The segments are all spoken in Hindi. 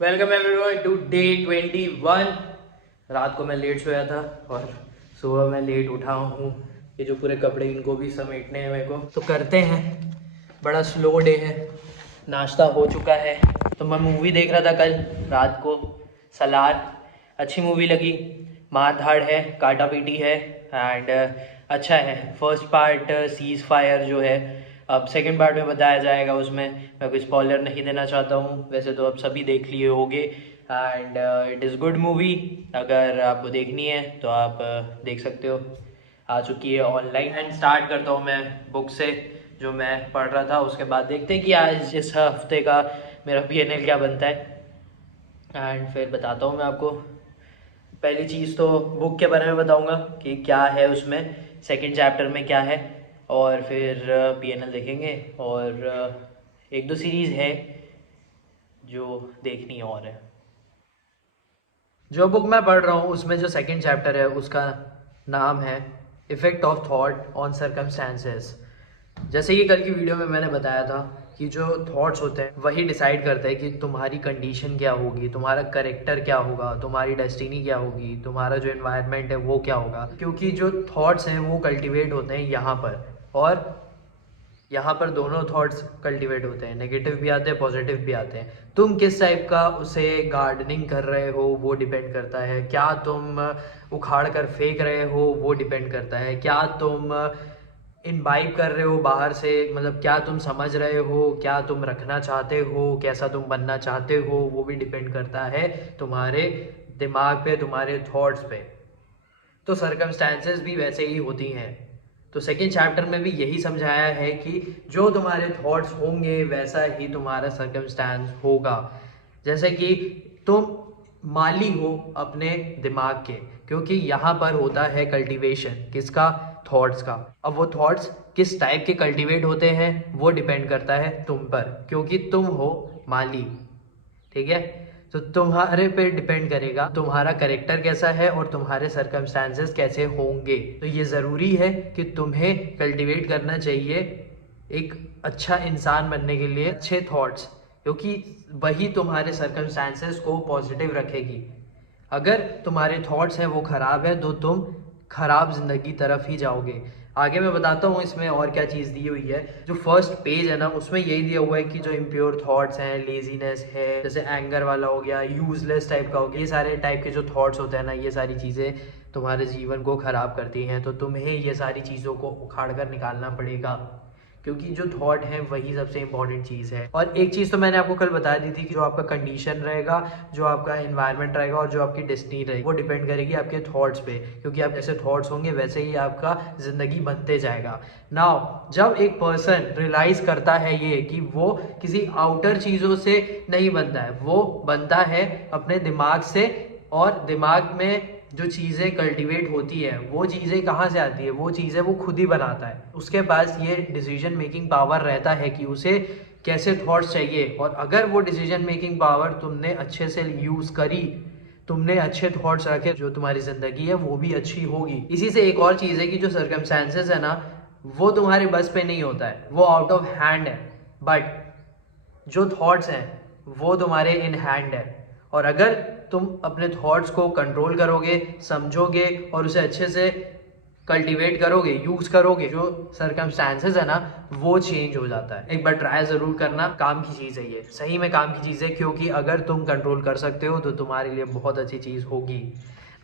Welcome everyone to day 21। रात को मैं लेट सोया था और सुबह मैं लेट उठा हूँ। ये जो पूरे कपड़े इनको भी समेटने हैं मेरे को, तो करते हैं। बड़ा स्लो डे है। नाश्ता हो चुका है। तो मैं मूवी देख रहा था कल रात को, सलार। अच्छी मूवी लगी। मार धाड़ है, काटा पीटी है एंड अच्छा है। फर्स्ट पार्ट सीज फायर जो है, अब सेकंड पार्ट में बताया जाएगा। उसमें मैं कोई स्पॉइलर नहीं देना चाहता हूँ, वैसे तो अब सभी देख लिए होंगे and it is good movie. अगर आपको देखनी है तो आप देख सकते हो। आ चुकी है ऑनलाइन। एंड स्टार्ट करता हूँ मैं बुक से जो मैं पढ़ रहा था, उसके बाद देखते हैं कि आज इस हफ्ते का मेरा PNL क्या बनता है एंड फिर बताता हूँ मैं आपको। पहली चीज़ तो बुक के बारे में बताऊँगा कि क्या है उसमें, सेकंड चैप्टर में क्या है, और फिर PNL देखेंगे। और एक दो सीरीज़ है जो देखनी और है। जो बुक मैं पढ़ रहा हूँ उसमें जो सेकंड चैप्टर है उसका नाम है effect of thought on circumstances. जैसे कि कल की वीडियो में मैंने बताया था कि जो थॉट्स होते हैं वही डिसाइड करते हैं कि तुम्हारी कंडीशन क्या होगी, तुम्हारा करेक्टर क्या होगा, तुम्हारी डेस्टिनी क्या होगी, तुम्हारा जो एनवायरनमेंट है वो क्या होगा। क्योंकि जो थॉट्स हैं वो कल्टीवेट होते हैं यहाँ पर, और यहाँ पर दोनों थॉट्स कल्टीवेट होते हैं। नेगेटिव भी आते हैं, पॉजिटिव भी आते हैं। तुम किस टाइप का उसे गार्डनिंग कर रहे हो वो डिपेंड करता है। क्या तुम उखाड़ कर फेंक रहे हो वो डिपेंड करता है। क्या तुम इनबाइब कर रहे हो बाहर से, मतलब क्या तुम समझ रहे हो, क्या तुम रखना चाहते हो, कैसा तुम बनना चाहते हो, वो भी डिपेंड करता है तुम्हारे दिमाग पे, तुम्हारे थॉट्स पे। तो सर्कमस्टांसेस भी वैसे ही होती हैं। तो सेकेंड चैप्टर में भी यही समझाया है कि जो तुम्हारे थॉट्स होंगे वैसा ही तुम्हारा सर्कमस्टांस होगा। जैसे कि तुम माली हो अपने दिमाग के, क्योंकि यहाँ पर होता है कल्टीवेशन किसका, थॉट्स का। अब वो थॉट्स किस टाइप के कल्टीवेट होते हैं वो डिपेंड करता है तुम पर, क्योंकि तुम हो माली। ठीक है। तो तुम्हारे पे डिपेंड करेगा तुम्हारा करेक्टर कैसा है और तुम्हारे सर्कमस्टांसेस कैसे होंगे। तो ये ज़रूरी है कि तुम्हें कल्टीवेट करना चाहिए एक अच्छा इंसान बनने के लिए अच्छे थॉट्स, क्योंकि वही तुम्हारे सर्कमस्टांसेस को पॉजिटिव रखेगी। अगर तुम्हारे थॉट्स हैं वो ख़राब है तो तुम खराब ज़िंदगी तरफ ही जाओगे। आगे मैं बताता हूँ इसमें और क्या चीज़ दी हुई है। जो फर्स्ट पेज है ना उसमें यही दिया हुआ है कि जो इम्प्योर थॉट्स हैं, लेजीनेस है, जैसे एंगर वाला हो गया, यूजलेस टाइप का हो गया, ये सारे टाइप के जो थॉट्स होते हैं ना, ये सारी चीज़ें तुम्हारे जीवन को ख़राब करती हैं। तो तुम्हें ये सारी चीज़ों को उखाड़ कर निकालना पड़ेगा, क्योंकि जो थॉट है वही सबसे इंपॉर्टेंट चीज़ है। और एक चीज़ तो मैंने आपको कल बता दी थी कि जो आपका कंडीशन रहेगा, जो आपका एनवायरनमेंट रहेगा और जो आपकी डेस्टिनी रहेगी वो डिपेंड करेगी आपके थॉट्स पे, क्योंकि आप जैसे थॉट्स होंगे वैसे ही आपका ज़िंदगी बनते जाएगा। नाउ जब एक पर्सन रियलाइज़ करता है ये कि वो किसी आउटर चीज़ों से नहीं बनता है, वो बनता है अपने दिमाग से, और दिमाग में जो चीज़ें कल्टीवेट होती है वो चीज़ें कहाँ से आती है, वो चीज़ें वो खुद ही बनाता है। उसके पास ये डिसीजन मेकिंग पावर रहता है कि उसे कैसे थॉट्स चाहिए। और अगर वो डिसीजन मेकिंग पावर तुमने अच्छे से यूज़ करी, तुमने अच्छे थॉट्स रखे, जो तुम्हारी ज़िंदगी है वो भी अच्छी होगी। इसी से एक और चीज़ है कि जो सर्कमस्टेंसेस है ना वो तुम्हारे बस पे नहीं होता है, वो आउट ऑफ हैंड है, बट जो थॉट्स हैं वो तुम्हारे इन हैंड है। और अगर तुम अपने थॉट्स को कंट्रोल करोगे, समझोगे और उसे अच्छे से कल्टीवेट करोगे, यूज़ करोगे, जो सर्कमस्टांसेस है ना वो चेंज हो जाता है। एक बार ट्राई ज़रूर करना, काम की चीज़ है ये, सही में काम की चीज़ है, क्योंकि अगर तुम कंट्रोल कर सकते हो तो तुम्हारे लिए बहुत अच्छी चीज़ होगी।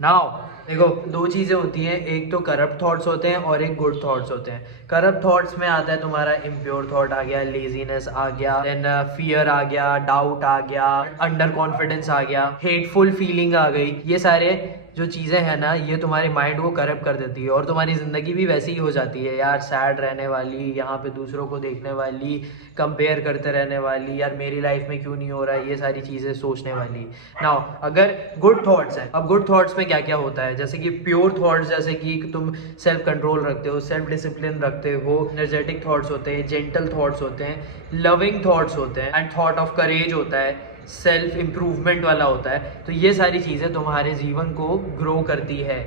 नाउ देखो, दो चीज़ें होती हैं, एक तो करप्ट थॉट्स होते हैं और एक गुड थॉट्स होते हैं। करप्ट थॉट्स में आता है तुम्हारा इम्प्योर थॉट आ गया, लेजीनेस आ गया, देन फियर आ गया, डाउट आ गया, अंडर कॉन्फिडेंस आ गया, हेटफुल फीलिंग आ गई। ये सारे जो चीज़ें हैं ना ये तुम्हारे माइंड को करप्ट कर देती है और तुम्हारी ज़िंदगी भी वैसी ही हो जाती है यार, सैड रहने वाली, यहाँ पे दूसरों को देखने वाली, कंपेयर करते रहने वाली, यार मेरी लाइफ में क्यों नहीं हो रहा है, ये सारी चीज़ें सोचने वाली। नाउ अगर गुड थॉट्स हैं, अब गुड थॉट्स में क्या क्या होता है, जैसे कि प्योर थॉट्स, जैसे कि तुम सेल्फ कंट्रोल रखते हो, सेल्फ डिसिप्लिन रखते हो, एनर्जेटिक थॉट्स होते हैं, जेंटल थॉट्स होते हैं, लविंग थॉट्स होते हैं, एंड थॉट ऑफ करेज होता है, सेल्फ इम्प्रूवमेंट वाला होता है। तो ये सारी चीज़ें तुम्हारे जीवन को ग्रो करती है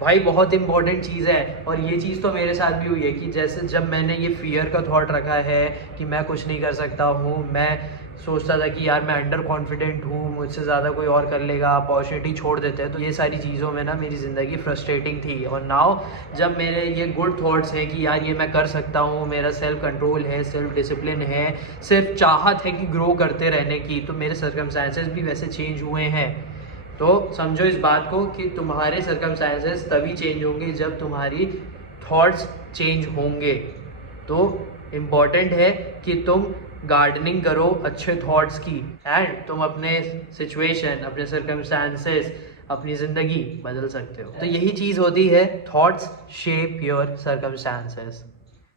भाई, बहुत इंपॉर्टेंट चीज़ है। और ये चीज़ तो मेरे साथ भी हुई है कि जैसे जब मैंने ये फियर का थॉट रखा है कि मैं कुछ नहीं कर सकता हूँ, मैं सोचता था कि यार मैं अंडर कॉन्फिडेंट हूँ, मुझसे ज़्यादा कोई और कर लेगा, अपॉर्चुनिटी छोड़ देते हैं। तो ये सारी चीज़ों में ना मेरी ज़िंदगी फ्रस्ट्रेटिंग थी। और नाउ जब मेरे ये गुड थॉट्स हैं कि यार ये मैं कर सकता हूँ, मेरा सेल्फ कंट्रोल है, सेल्फ डिसिप्लिन है, सिर्फ चाहत है कि ग्रो करते रहने की, तो मेरे सर्कमस्टेंसेस भी वैसे चेंज हुए हैं। तो समझो इस बात को कि तुम्हारे सर्कमस्टेंसेस तभी चेंज होंगे जब तुम्हारी थॉट्स चेंज होंगे। तो इम्पॉर्टेंट है कि तुम गार्डनिंग करो अच्छे थॉट्स की, एंड तुम अपने सिचुएशन, अपने सर्कमस्टांसेस, अपनी ज़िंदगी बदल सकते हो। तो यही चीज़ होती है, thoughts shape your circumstances.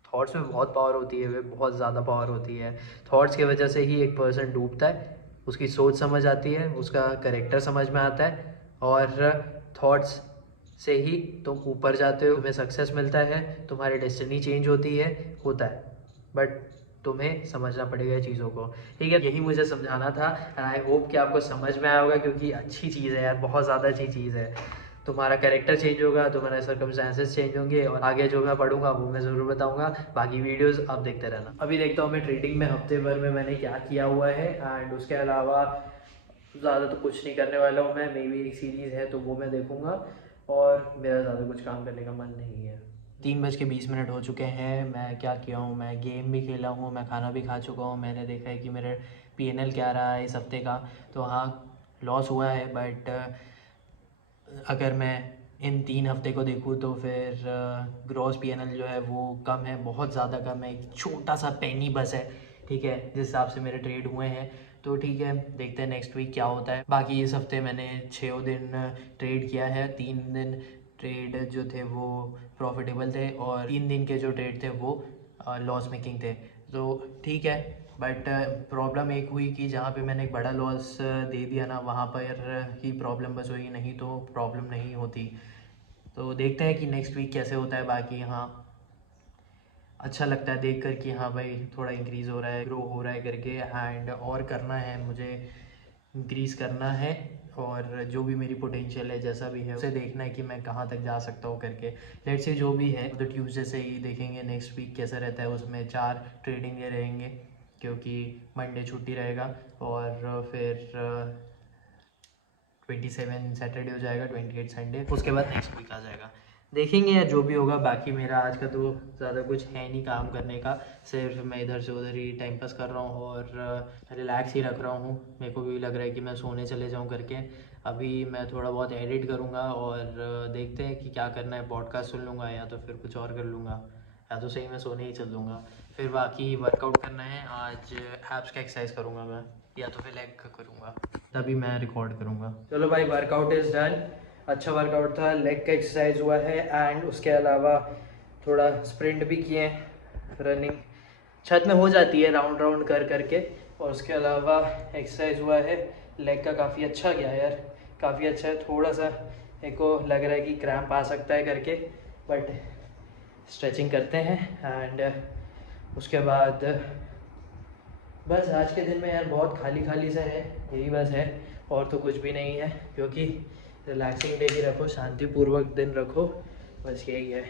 Thoughts में बहुत पावर होती है, वे बहुत ज़्यादा पावर होती है। थॉट्स की वजह से ही एक पर्सन डूबता है, उसकी सोच समझ आती है, उसका कैरेक्टर समझ में आता है, और थॉट्स से ही तुम ऊपर जाते हो, तुम्हें सक्सेस मिलता है, तुम्हारी डेस्टिनी चेंज होती है, होता है। बट तुम्हें समझना पड़ेगा ये चीज़ों को, ठीक है। यही मुझे समझाना था, एंड आई होप कि आपको समझ में आया होगा, क्योंकि अच्छी चीज़ है यार, बहुत ज़्यादा अच्छी चीज़ है। तुम्हारा कैरेक्टर चेंज होगा, तुम्हारे सर्कमस्टेंसेस चेंज होंगे, और आगे जो मैं पढ़ूंगा वो मैं ज़रूर बताऊंगा। बाकी वीडियोस आप देखते रहना। अभी देखता हूँ मैं ट्रेडिंग में हफ्ते भर में मैंने क्या किया हुआ है, एंड उसके अलावा ज़्यादा तो कुछ नहीं करने वाला हूँ मैं। मे बी एक सीरीज़ है तो वो मैं देखूँगा, और मेरा ज़्यादा कुछ काम करने का मन नहीं है। 3:20 हो चुके हैं। मैं क्या किया हूँ, मैं गेम भी खेला हूँ, मैं खाना भी खा चुका हूँ। मैंने देखा है कि मेरे PNL क्या रहा है इस हफ्ते का। तो हाँ, लॉस हुआ है, बट अगर मैं इन 3 हफ्ते को देखूँ तो फिर ग्रॉस PNL जो है वो कम है, बहुत ज़्यादा कम है, एक छोटा सा पेनी बस है, ठीक है, जिस हिसाब से मेरे ट्रेड हुए हैं। तो ठीक है, देखते हैं नेक्स्ट वीक क्या होता है। बाकी इस हफ्ते मैंने 6 दिन ट्रेड किया है। 3 दिन ट्रेड जो थे वो प्रॉफिटेबल थे, और 3 दिन के जो ट्रेड थे वो लॉस मेकिंग थे। तो ठीक है, बट प्रॉब्लम एक हुई कि जहाँ पे मैंने एक बड़ा लॉस दे दिया ना, वहाँ पर ही प्रॉब्लम बस हुई, नहीं तो प्रॉब्लम नहीं होती। तो देखते हैं कि नेक्स्ट वीक कैसे होता है। बाकी हाँ, अच्छा लगता है देख कर कि हाँ भाई थोड़ा इंक्रीज़ हो रहा है, ग्रो हो रहा है करके, एंड और करना है मुझे, इंक्रीज़ करना है, और जो भी मेरी पोटेंशियल है जैसा भी है उसे देखना है कि मैं कहाँ तक जा सकता हूँ करके। लेट्स से जो भी है तो ट्यूसडे से ही देखेंगे नेक्स्ट वीक कैसा रहता है। उसमें 4 ट्रेडिंग डे रहेंगे, क्योंकि मंडे छुट्टी रहेगा, और फिर 27 सैटरडे हो जाएगा, 28 संडे, उसके बाद नेक्स्ट वीक आ जाएगा। देखेंगे यार जो भी होगा। बाकी मेरा आज का तो ज़्यादा कुछ है नहीं काम करने का, सिर्फ मैं इधर से उधर ही टाइम पास कर रहा हूँ, और रिलैक्स ही रख रहा हूँ। मेरे को भी लग रहा है कि मैं सोने चले जाऊँ करके। अभी मैं थोड़ा बहुत एडिट करूँगा, और देखते हैं कि क्या करना है, पॉडकास्ट सुन लूँगा या तो फिर कुछ और कर लूँगा, या तो सही मैं सोने ही चल दूँगा। फिर बाकी वर्कआउट करना है, आज एब्स का एक्सरसाइज करूँगा मैं, या तो फिर लेग का करूँगा, तभी मैं रिकॉर्ड करूँगा। चलो भाई, वर्कआउट इज़ डन। अच्छा वर्कआउट था, लेग का एक्सरसाइज हुआ है, एंड उसके अलावा थोड़ा स्प्रिंट भी किए हैं, रनिंग छत में हो जाती है राउंड राउंड कर करके, और उसके अलावा एक्सरसाइज हुआ है लेग का। काफ़ी अच्छा गया यार, काफ़ी अच्छा है। थोड़ा सा मेरे को लग रहा है कि क्रैम्प आ सकता है करके, बट स्ट्रेचिंग करते हैं, एंड उसके बाद बस आज के दिन में यार बहुत खाली खाली सा है, यही बस है, और तो कुछ भी नहीं है। क्योंकि रिलैक्सिंग डे ही रखो, शांतिपूर्वक दिन रखो, बस यही है।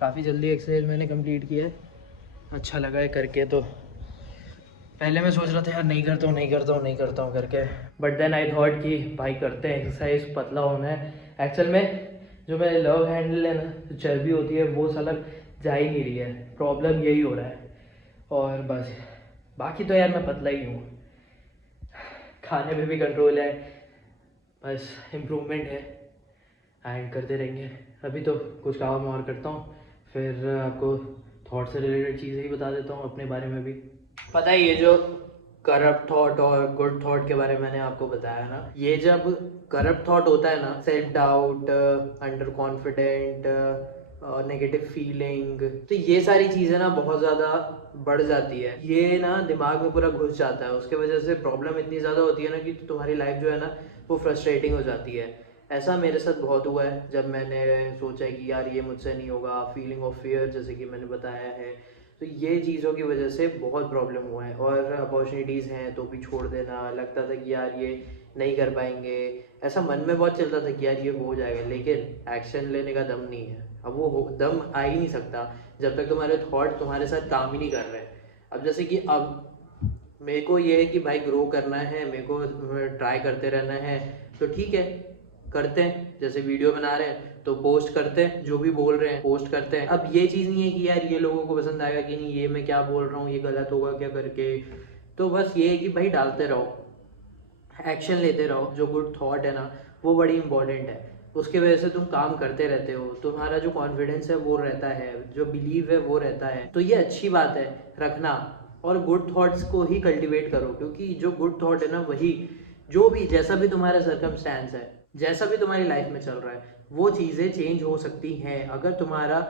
काफ़ी जल्दी एक्सरसाइज मैंने कंप्लीट किया है, अच्छा लगा है करके। तो पहले मैं सोच रहा था यार नहीं करता हूँ करके, बट देन आई थॉट कि भाई करते हैं एक्सरसाइज, पतला होना है। एक्चुअल में जो मेरे लव हैंडल है ना, जो चर्बी होती है वो साला जा ही नहीं रही है, प्रॉब्लम यही हो रहा है। और बस बाकी तो यार मैं पतला ही हूँ, खाने पे भी कंट्रोल है, बस इम्प्रूवमेंट है, एंड करते रहेंगे। अभी तो कुछ काम और करता हूँ, फिर आपको थॉट से रिलेटेड चीज़ें ही बता देता हूँ अपने बारे में भी। पता है ये जो करप्ट थॉट और गुड थॉट के बारे में मैंने आपको बताया ना, ये जब करप्ट थॉट होता है ना, self doubt, under confident, negative feeling, तो ये सारी चीज़ें ना बहुत ज़्यादा बढ़ जाती है, ये ना दिमाग में पूरा घुस जाता है। उसके वजह से प्रॉब्लम इतनी ज़्यादा होती है ना कि तुम्हारी लाइफ जो है ना वो फ्रस्ट्रेटिंग हो जाती है। ऐसा मेरे साथ बहुत हुआ है जब मैंने सोचा कि यार ये मुझसे नहीं होगा, फीलिंग ऑफ फियर जैसे कि मैंने बताया है। तो ये चीज़ों की वजह से बहुत प्रॉब्लम हुआ है, और अपॉर्चुनिटीज़ हैं तो भी छोड़ देना, लगता था कि यार ये नहीं कर पाएंगे, ऐसा मन में बहुत चलता था कि यार ये हो जाएगा, लेकिन एक्शन लेने का दम नहीं है। अब वो दम आ ही नहीं सकता जब तक तुम्हारे थॉट तुम्हारे साथ काम ही नहीं कर रहे। अब जैसे कि अब मेरे को ये है कि भाई ग्रो करना है, मेरे को ट्राई करते रहना है, तो ठीक है करते हैं। जैसे वीडियो बना रहे हैं तो पोस्ट करते हैं, जो भी बोल रहे हैं पोस्ट करते हैं। अब ये चीज़ नहीं है कि यार ये लोगों को पसंद आएगा कि नहीं, ये मैं क्या बोल रहा हूँ, ये गलत होगा क्या करके। तो बस ये है कि भाई डालते रहो, एक्शन लेते रहो। जो गुड थॉट है ना वो बड़ी इंपॉर्टेंट है, उसके वजह से तुम काम करते रहते हो, तुम्हारा जो कॉन्फिडेंस है वो रहता है, जो बिलीव है वो रहता है। तो ये अच्छी बात है रखना, और गुड थॉट्स को ही कल्टिवेट करो, क्योंकि जो गुड थॉट है ना वही, जो भी जैसा भी तुम्हारा सर्कमस्टेंस है, जैसा भी तुम्हारी लाइफ में चल रहा है, वो चीज़ें चेंज हो सकती हैं अगर तुम्हारा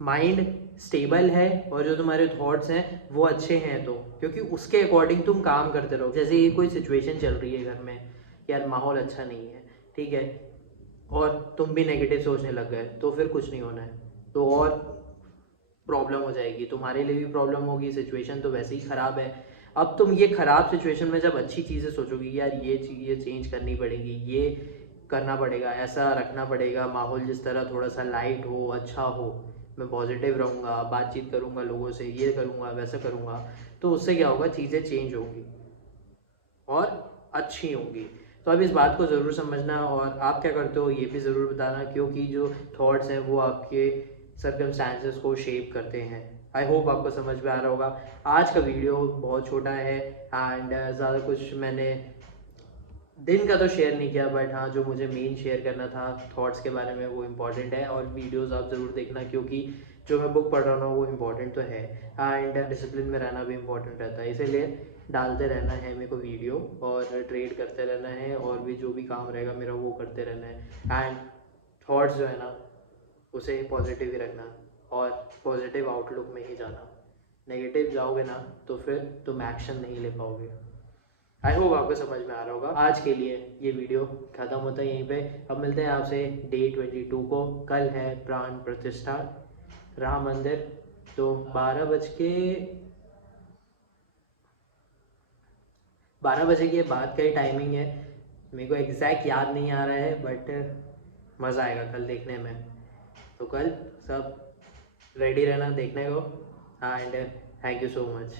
माइंड स्टेबल है और जो तुम्हारे थॉट्स हैं वो अच्छे हैं तो। क्योंकि उसके अकॉर्डिंग तुम काम करते रहो। जैसे ये कोई सिचुएशन चल रही है घर में, यार माहौल अच्छा नहीं है, ठीक है, और तुम भी नेगेटिव सोचने लग गए, तो फिर कुछ नहीं होना है, तो और प्रॉब्लम हो जाएगी, तुम्हारे लिए भी प्रॉब्लम होगी, सिचुएशन तो वैसे ही ख़राब है। अब तुम ये ख़राब सिचुएशन में जब अच्छी चीज़ें सोचोगे, यार ये चीज़ें चेंज करनी पड़ेगी, ये करना पड़ेगा, ऐसा रखना पड़ेगा माहौल जिस तरह थोड़ा सा लाइट हो, अच्छा हो, मैं पॉजिटिव रहूँगा, बातचीत करूँगा लोगों से, ये करूँगा वैसा करूँगा, तो उससे क्या होगा, चीज़ें चेंज होंगी और अच्छी होंगी। तो अब इस बात को ज़रूर समझना, और आप क्या करते हो ये भी ज़रूर बताना, क्योंकि जो थॉट्स हैं वो आपके सर्कमस्टांसेस को शेप करते हैं। आई होप आपको समझ में आ रहा होगा। आज का वीडियो बहुत छोटा है एंड ज़्यादा कुछ मैंने दिन का तो शेयर नहीं किया, बट हाँ जो मुझे मेन शेयर करना था थॉट्स के बारे में वो इम्पॉर्टेंट है। और वीडियोस आप ज़रूर देखना, क्योंकि जो मैं बुक पढ़ रहा हूँ वो इम्पॉर्टेंट तो है, एंड डिसिप्लिन में रहना भी इम्पॉर्टेंट रहता है। इसीलिए डालते रहना है मेरे को वीडियो, और ट्रेड करते रहना है, और भी जो भी काम रहेगा मेरा वो करते रहना है। एंड थॉट्स जो है ना उसे पॉजिटिव ही रखना, और पॉजिटिव आउटलुक में ही जाना। नेगेटिव जाओगे ना तो फिर तुम एक्शन नहीं ले पाओगे। आई होप आपको समझ में आ रहा होगा। आज के लिए ये वीडियो ख़त्म होता है यहीं पे। अब मिलते हैं आपसे डे 22 को। कल है प्राण प्रतिष्ठा राम मंदिर, तो 12 बजे के बाद का ही टाइमिंग है। मेरे को एग्जैक्ट याद नहीं आ रहा है, बट मज़ा आएगा कल देखने में। तो कल सब रेडी रहना देखने को, and thank you so much.